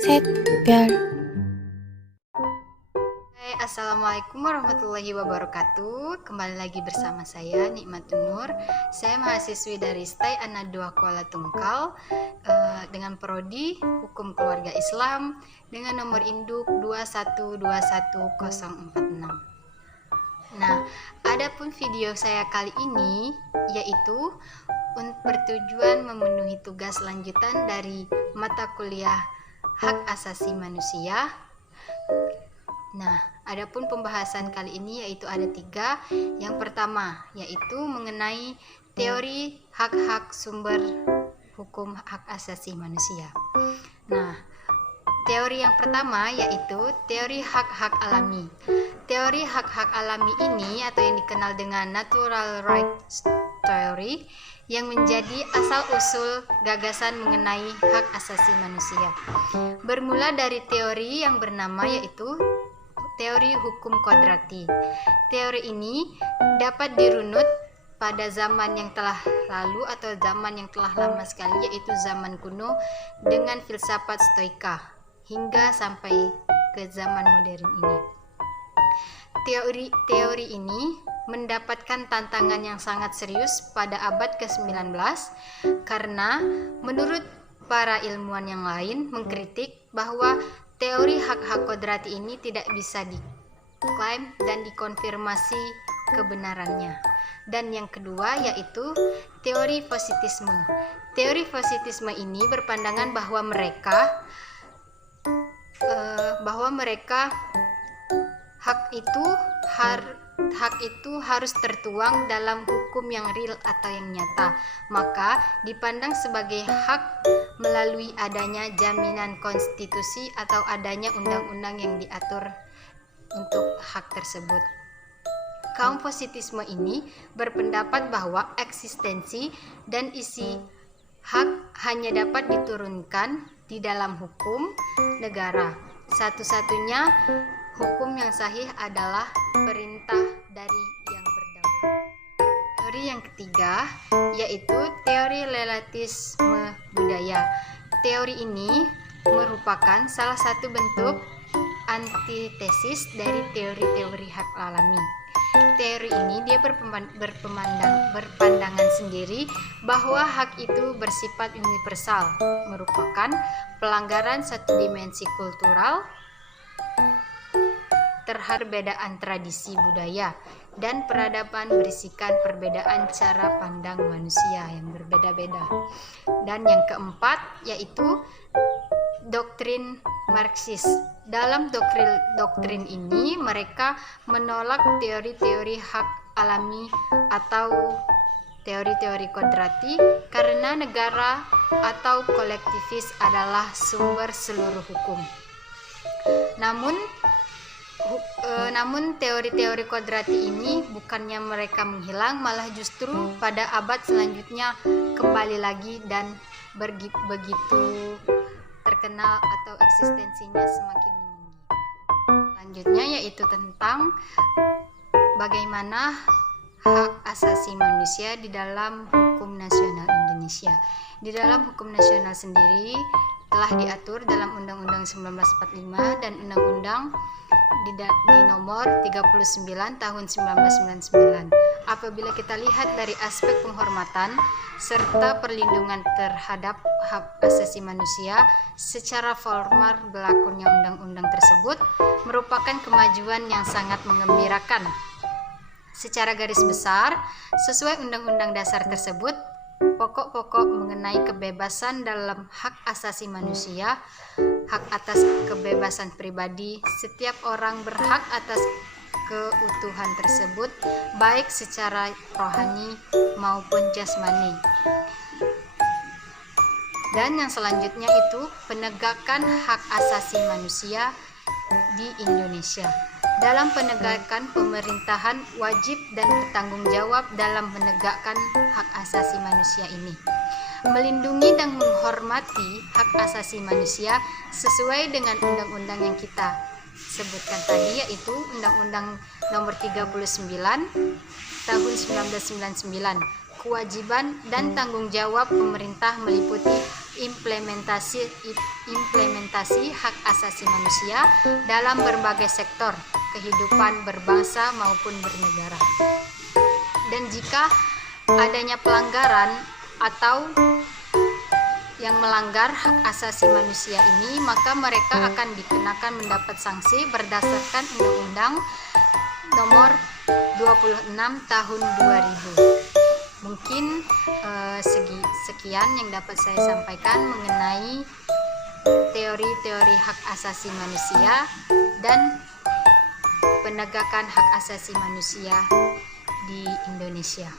셋, 별. Hai, Assalamualaikum warahmatullahi wabarakatuh. Kembali lagi bersama saya Nikmatun Nur. Saya mahasiswi dari STAI Anadua Kuala Tungkal dengan prodi Hukum Keluarga Islam dengan nomor induk 2121046. Nah, adapun video saya kali ini yaitu bertujuan memenuhi tugas lanjutan dari mata kuliah Hak Asasi Manusia. Nah, adapun pembahasan kali ini yaitu ada 3. Yang pertama yaitu mengenai teori hak-hak sumber hukum hak asasi manusia. Nah, teori yang pertama yaitu teori hak-hak alami. Teori hak-hak alami ini atau yang dikenal dengan natural rights theory yang menjadi asal-usul gagasan mengenai hak asasi manusia. Bermula dari teori yang bernama yaitu teori hukum kodrati. Teori ini dapat dirunut pada zaman yang telah lalu atau zaman yang telah lama sekali, yaitu zaman kuno dengan filsafat stoika hingga sampai ke zaman modern ini. Teori ini mendapatkan tantangan yang sangat serius pada abad ke-19 karena menurut para ilmuwan yang lain mengkritik bahwa teori hak-hak kodrati ini tidak bisa diklaim dan dikonfirmasi kebenarannya. Dan yang kedua yaitu teori positisme. Teori positisme ini berpandangan bahwa mereka hak itu harus tertuang dalam hukum yang real atau yang nyata, maka dipandang sebagai hak melalui adanya jaminan konstitusi atau adanya undang-undang yang diatur untuk hak tersebut. Kaum positisme ini berpendapat bahwa eksistensi dan isi hak hanya dapat diturunkan di dalam hukum negara. Satu-satunya hukum yang sahih adalah perintah dari yang berdaulat. Teori yang ketiga yaitu teori relativisme budaya. Teori ini merupakan salah satu bentuk antitesis dari teori-teori hak alami. Teori ini dia berpandangan sendiri bahwa hak itu bersifat universal, merupakan pelanggaran satu dimensi kultural terhadap perbedaan tradisi budaya dan peradaban berisikan perbedaan cara pandang manusia yang berbeda-beda. Dan yang keempat yaitu doktrin Marxis. Dalam doktrin ini mereka menolak teori-teori hak alami atau teori-teori kodrati karena negara atau kolektivis adalah sumber seluruh hukum. Namun teori-teori kodrati ini bukannya mereka menghilang, malah justru pada abad selanjutnya kembali lagi dan begitu terkenal atau eksistensinya semakin meninggi. Selanjutnya yaitu tentang bagaimana hak asasi manusia di dalam hukum nasional Indonesia. Di dalam hukum nasional sendiri telah diatur dalam Undang-Undang 1945 dan Undang-Undang di nomor 39 tahun 1999. Apabila kita lihat dari aspek penghormatan serta perlindungan terhadap hak asasi manusia, secara formal berlakunya undang-undang tersebut merupakan kemajuan yang sangat menggembirakan. Secara garis besar, sesuai Undang-Undang Dasar tersebut, pokok-pokok mengenai kebebasan dalam hak asasi manusia, hak atas kebebasan pribadi, setiap orang berhak atas keutuhan tersebut, baik secara rohani maupun jasmani. Dan yang selanjutnya itu penegakan hak asasi manusia di Indonesia. Dalam penegakan pemerintahan wajib dan bertanggung jawab dalam menegakkan hak asasi manusia ini, melindungi dan menghormati hak asasi manusia sesuai dengan undang-undang yang kita sebutkan tadi, yaitu Undang-Undang Nomor 39 Tahun 1999. Kewajiban dan tanggung jawab pemerintah meliputi implementasi hak asasi manusia dalam berbagai sektor kehidupan berbangsa maupun bernegara. Dan jika adanya pelanggaran atau yang melanggar hak asasi manusia ini, maka mereka akan dikenakan mendapat sanksi berdasarkan Undang-Undang Nomor 26 Tahun 2000. Mungkin sekian yang dapat saya sampaikan mengenai teori-teori hak asasi manusia dan penegakan hak asasi manusia di Indonesia.